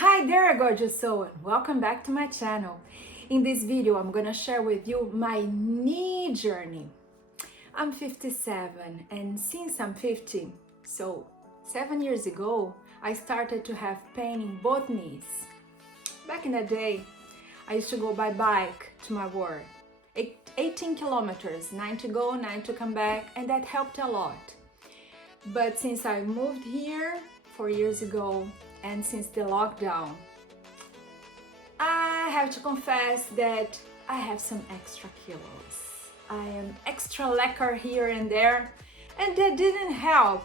Hi there, gorgeous soul, and welcome back to my channel. In this video, I'm gonna share with you my knee journey. I'm 57, and since I'm 50, so 7 years ago, I started to have pain in both knees. Back in the day, I used to go by bike to my work. 18 kilometers, 9 to go, 9 to come back, and that helped a lot. But since I moved here 4 years ago, and since the lockdown, I have to confess that I have some extra kilos. I am extra lekker here and there, and that didn't help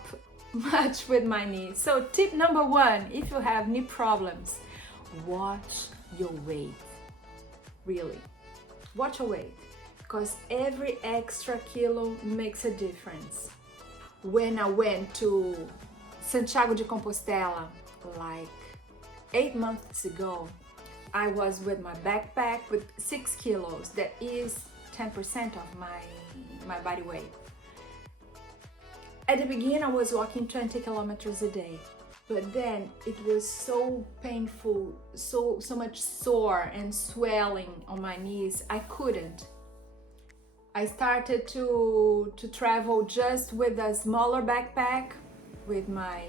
much with my knees. So tip number one, if you have knee problems, watch your weight. Really, watch your weight, because every extra kilo makes a difference. When I went to Santiago de Compostela like 8 months ago, I was with my backpack with 6 kilos. That is 10% of my body weight. At the beginning, I was walking 20 kilometers a day, but then it was so painful, so much sore and swelling on my knees, I couldn't. I started to travel just with a smaller backpack, with my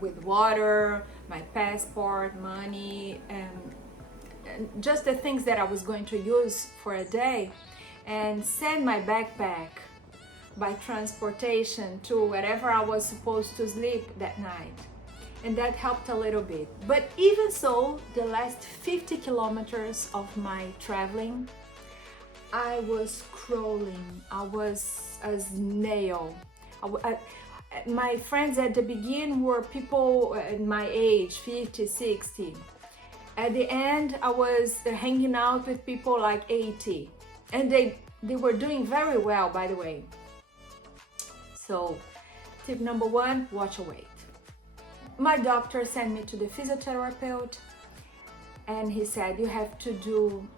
with water, my passport, money, and just the things that I was going to use for a day, and send my backpack by transportation to wherever I was supposed to sleep that night. And that helped a little bit. But even so, the last 50 kilometers of my traveling, I was crawling. I was a snail. My friends at the beginning were people at my age, 50, 60. At the end, I was hanging out with people like 80. And they were doing very well, by the way. So, tip number one, watch your weight. My doctor sent me to the physiotherapist, and he said, you have to do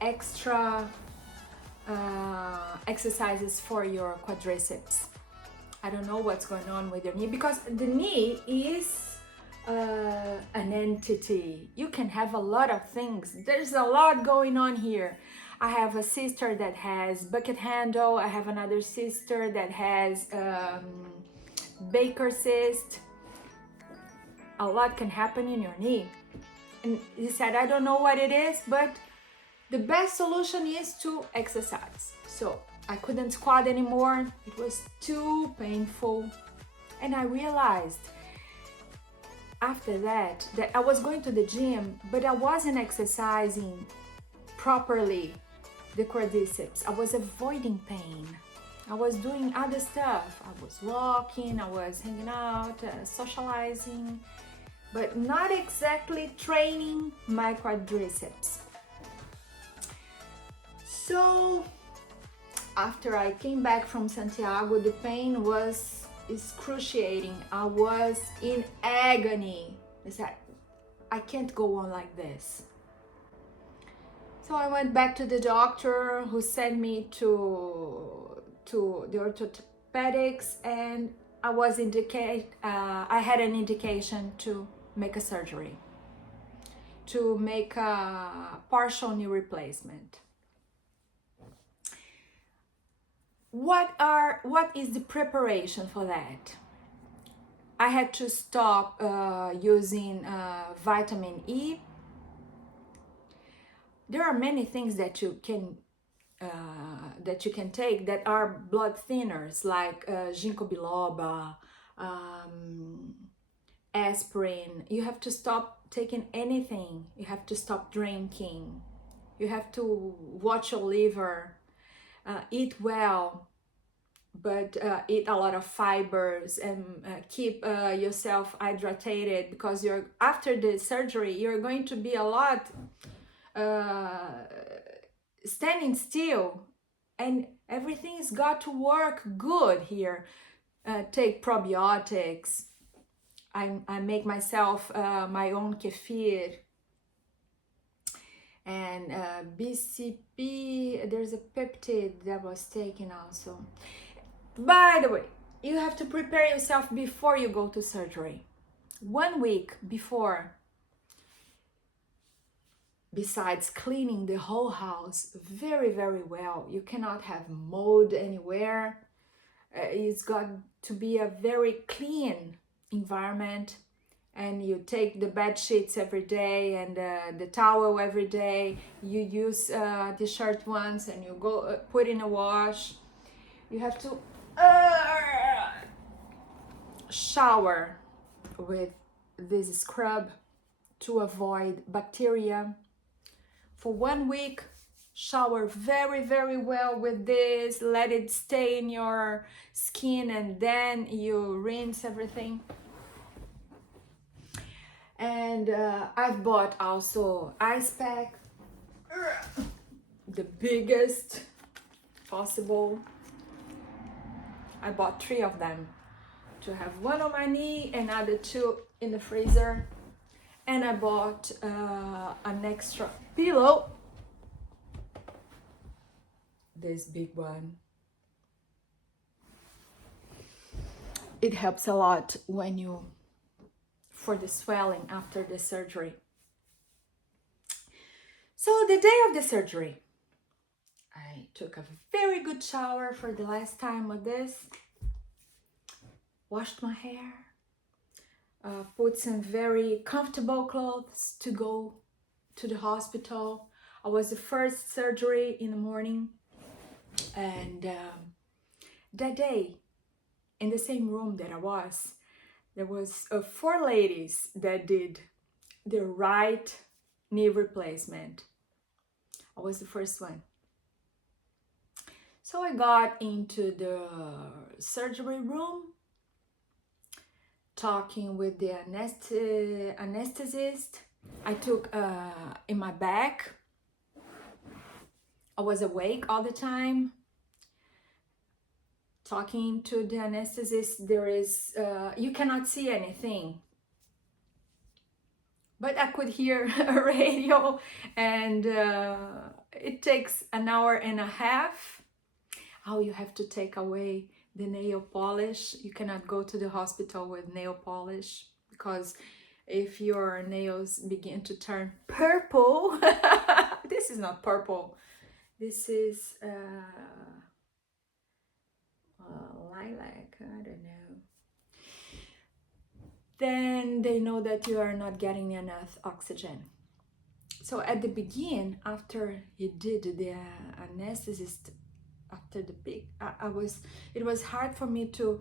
extra exercises for your quadriceps. I don't know what's going on with your knee, because the knee is an entity. You can have a lot of things. There's a lot going on here. I have a sister that has bucket handle. I have another sister that has Baker cyst. A lot can happen in your knee. And he said, I don't know what it is, but the best solution is to exercise. So I couldn't squat anymore. It was too painful. And I realized after that I was going to the gym, but I wasn't exercising properly the quadriceps. I was avoiding pain. I was doing other stuff. I was walking, I was hanging out, socializing, but not exactly training my quadriceps. So after I came back from Santiago, the pain was excruciating. I was in agony. I said, I can't go on like this. So I went back to the doctor, who sent me to the orthopedics, and I had an indication to make a surgery, to make a partial knee replacement. What is the preparation for that? I had to stop using vitamin E. There are many things that you can take that are blood thinners, like ginkgo biloba, aspirin. You have to stop taking anything. You have to stop drinking. You have to watch your liver. Eat well, but eat a lot of fibers, and keep yourself hydrated, because after the surgery you're going to be a lot standing still, and everything's got to work good here. Take probiotics. I make myself my own kefir. And BCP, there's a peptide that was taken also. By the way, you have to prepare yourself before you go to surgery. 1 week before, besides cleaning the whole house very, very well. You cannot have mold anywhere. It's got to be a very clean environment, and you take the bed sheets every day and the towel every day. You use the shirt once and you go put in a wash. You have to shower with this scrub to avoid bacteria. For 1 week, shower very, very well with this. Let it stay in your skin, and then you rinse everything. And I've bought also ice pack, the biggest possible. I bought 3 of them to have one on my knee and other 2 in the freezer. And I bought an extra pillow, this big one. It helps a lot for the swelling after the surgery. So the day of the surgery, I took a very good shower for the last time with this, washed my hair, put some very comfortable clothes to go to the hospital. I was the first surgery in the morning, and that day, in the same room that I was, there was 4 ladies that did the right knee replacement. I was the first one. So I got into the surgery room, talking with the anesthetist. I took in my back. I was awake all the time, talking to the anesthetist. There is, you cannot see anything, but I could hear a radio, and it takes an hour and a half. Oh, you have to take away the nail polish. You cannot go to the hospital with nail polish, because if your nails begin to turn purple, this is not purple, this is lilac, I don't know, then they know that you are not getting enough oxygen. So at the beginning, after he did the anesthetist, after the big, it was hard for me to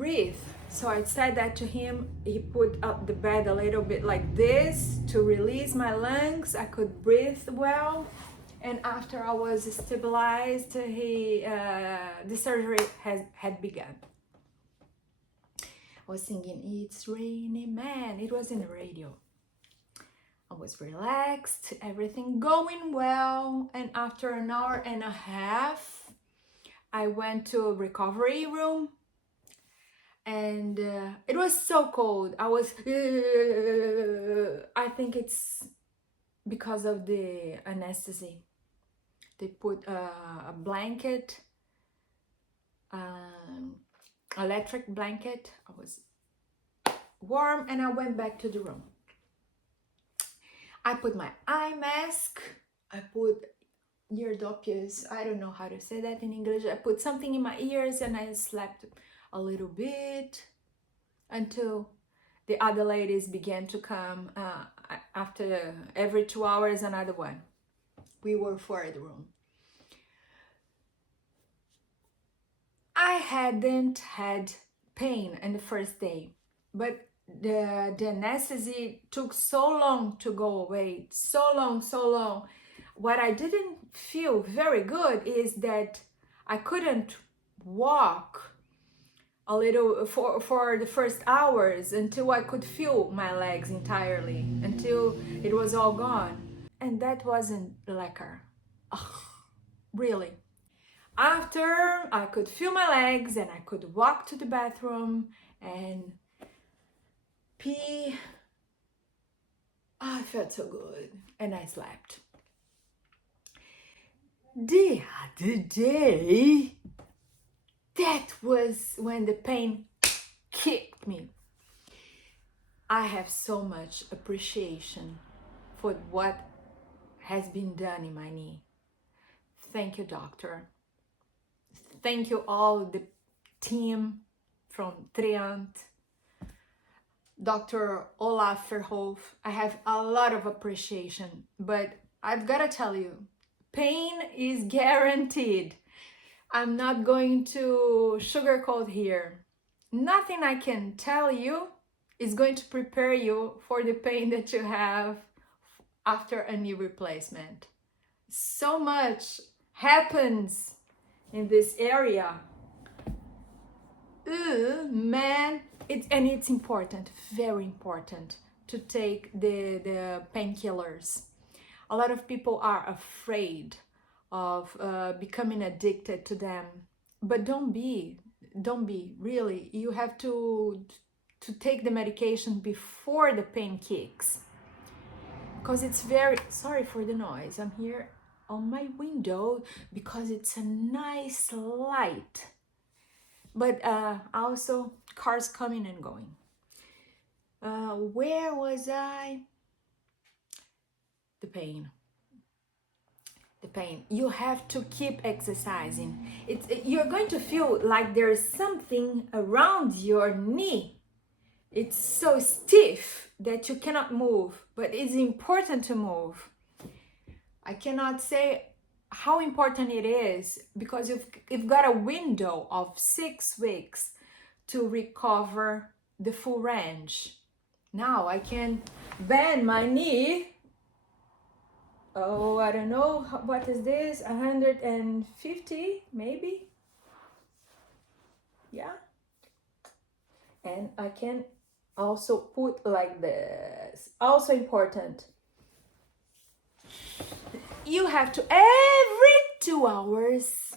breathe. So I said that to him. He put up the bed a little bit like this to release my lungs. I could breathe well. And after I was stabilized, the surgery had begun. I was singing "It's Raining Man." It was in the radio. I was relaxed, everything going well, and after an hour and a half, I went to a recovery room, and it was so cold. I think it's because of the anesthesia. They put a blanket, electric blanket. I was warm, and I went back to the room. I put my eye mask, I put ear doppies, I don't know how to say that in English. I put something in my ears, and I slept a little bit until the other ladies began to come. After every 2 hours, another one. We were 4 in the room. I hadn't had pain in the first day, but the anesthesia took so long to go away, so long. What I didn't feel very good is that I couldn't walk a little for the first hours until I could feel my legs entirely, until it was all gone. And that wasn't lekker. Really. After I could feel my legs and I could walk to the bathroom and pee, I felt so good, and I slept. The other day, that was when the pain kicked me. I have so much appreciation for what has been done in my knee. Thank you, doctor. Thank you all the team from Triant, Dr. Olaf Verhoef. I have a lot of appreciation, but I've got to tell you, pain is guaranteed. I'm not going to sugarcoat here. Nothing I can tell you is going to prepare you for the pain that you have after a knee replacement. So much happens in this area. Man, it's important, very important, to take the painkillers. A lot of people are afraid of becoming addicted to them, but don't be really. You have to take the medication before the pain kicks, because it's very, sorry for the noise, I'm here on my window because it's a nice light, but also cars coming and going. Where was I? The pain. You have to keep exercising. You're going to feel like there's something around your knee. It's so stiff that you cannot move, but it's important to move. I cannot say how important it is, because you've got a window of 6 weeks to recover the full range. Now I can bend my knee. Oh, I don't know, what is this, 150 maybe? Yeah. And I can also put like this. Also important. You have to, every 2 hours,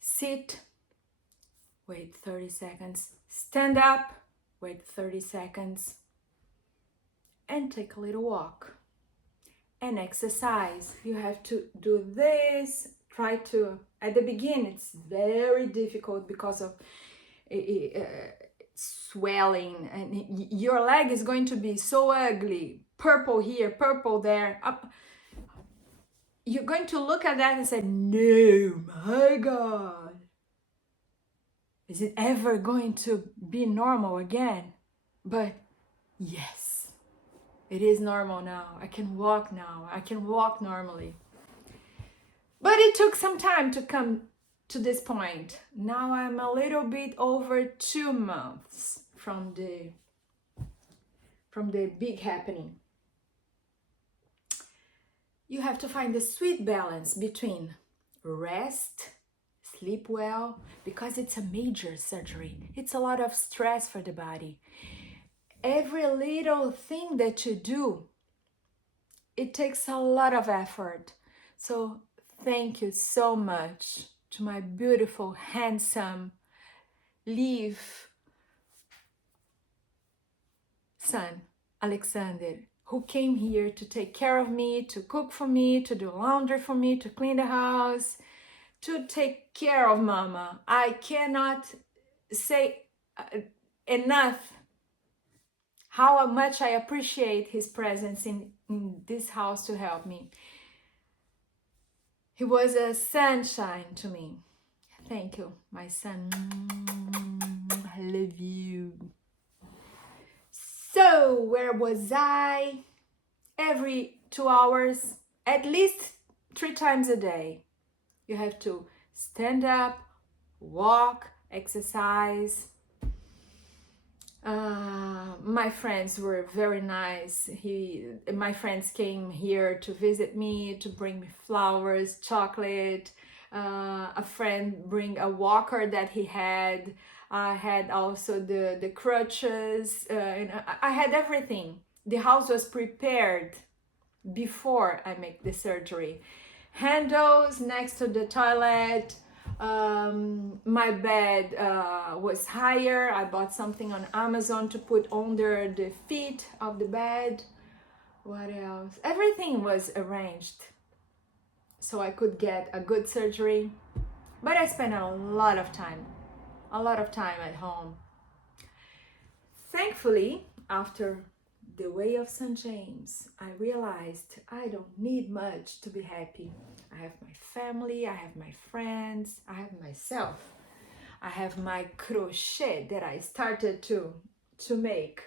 sit, wait 30 seconds, stand up, wait 30 seconds, and take a little walk. And exercise. You have to do this. Try to, at the beginning, it's very difficult because of swelling, and your leg is going to be so ugly, purple here, purple there. You're going to look at that and say, no, my God, is it ever going to be normal again? But yes. It is normal now. I can walk now. I can walk normally. But it took some time to come to this point. Now I'm a little bit over 2 months from the big happening. You have to find the sweet balance between rest, sleep well, because it's a major surgery. It's a lot of stress for the body. Every little thing that you do, it takes a lot of effort. So thank you so much to my beautiful, handsome, live son, Alexander, who came here to take care of me, to cook for me, to do laundry for me, to clean the house, to take care of Mama. I cannot say enough how much I appreciate his presence in this house to help me. He was a sunshine to me. Thank you, my son. I love you. So, where was I? Every 2 hours, at least 3 times a day, you have to stand up, walk, exercise. My friends were very nice. My friends came here to visit me, to bring me flowers, chocolate. A friend bring a walker that he had. I had also the crutches. And I had everything. The house was prepared before I make the surgery. Handles next to the toilet. My bed was higher. I bought something on Amazon to put under the feet of the bed. What else? Everything was arranged so I could get a good surgery. But I spent a lot of time at home. Thankfully, after the way of St. James, I realized I don't need much to be happy. I have my family, I have my friends, I have myself. I have my crochet that I started to make.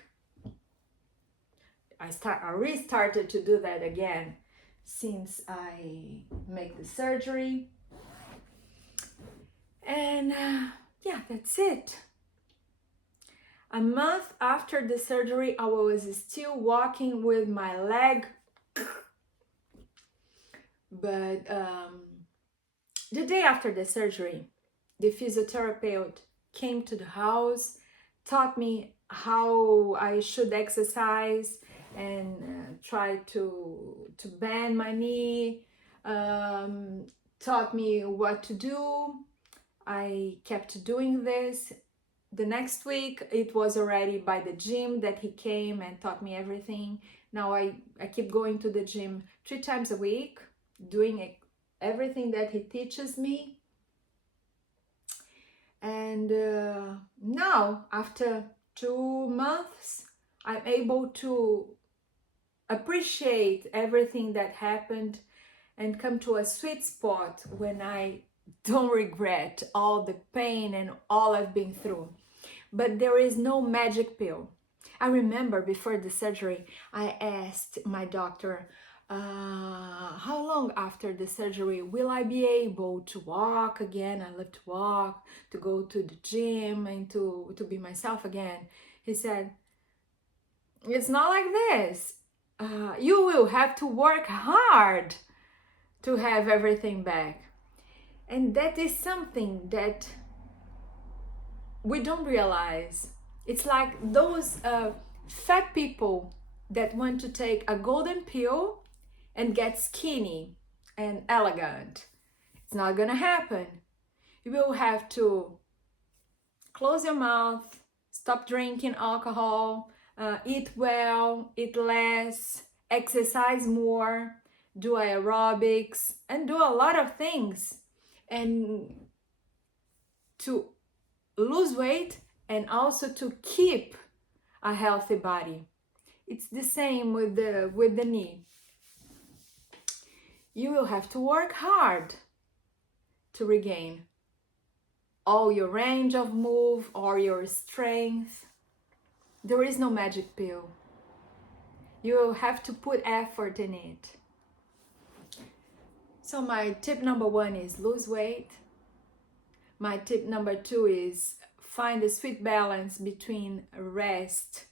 I restarted to do that again since I make the surgery. And yeah, that's it. A month after the surgery, I was still walking with my leg. But the day after the surgery, the physiotherapist came to the house, taught me how I should exercise and try to bend my knee, taught me what to do. I kept doing this. The next week, it was already by the gym that he came and taught me everything. Now I keep going to the gym 3 times a week, doing everything that he teaches me. And now, after 2 months, I'm able to appreciate everything that happened and come to a sweet spot when I don't regret all the pain and all I've been through. But there is no magic pill. I remember before the surgery, I asked my doctor, how long after the surgery will I be able to walk again? I love to walk, to go to the gym and to be myself again. He said, it's not like this. You will have to work hard to have everything back. And that is something that we don't realize. It's like those fat people that want to take a golden pill and get skinny and elegant. It's not gonna happen. You will have to close your mouth, stop drinking alcohol, eat well, eat less, exercise more, do aerobics, and do a lot of things. And to lose weight and also to keep a healthy body. It's the same with the knee. You will have to work hard to regain all your range of move or your strength. There is no magic pill. You will have to put effort in it. So my tip number 1 is lose weight. My tip number 2 is find a sweet balance between rest,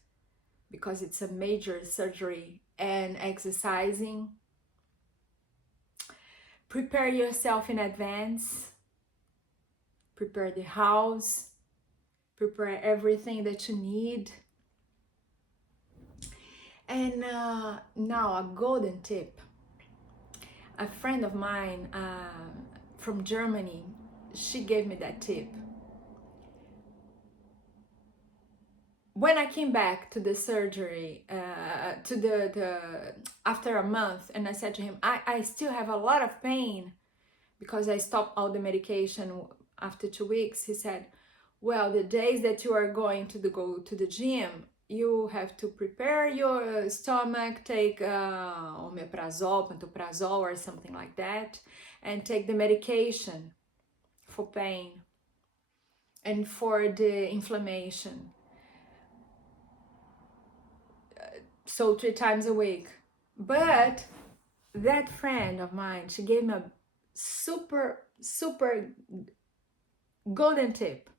because it's a major surgery, and exercising. Prepare yourself in advance. Prepare the house. Prepare everything that you need. And now a golden tip. A friend of mine from Germany, she gave me that tip. When I came back to the surgery, after a month, and I said to him, I still have a lot of pain because I stopped all the medication after 2 weeks. He said, well, the days that you are going to go to the gym, you have to prepare your stomach, take omeprazole, pantoprazole, or something like that, and take the medication for pain and for the inflammation. So 3 times a week. But that friend of mine, she gave me a super golden tip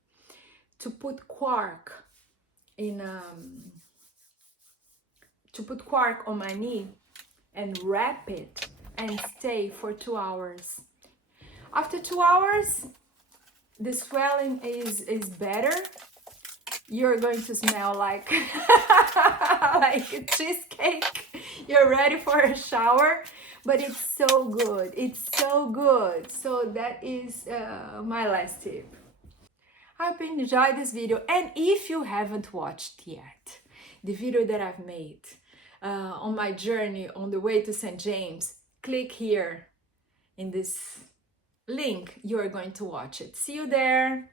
to put quark on my knee and wrap it and stay for 2 hours. After 2 hours, the swelling is better. You're going to smell like like a cheesecake. You're ready for a shower, but it's so good. It's so good. So that is my last tip. I hope you enjoyed this video, and if you haven't watched yet the video that I've made on my journey on the way to St. James, click here in this link. You are going to watch it. See you there.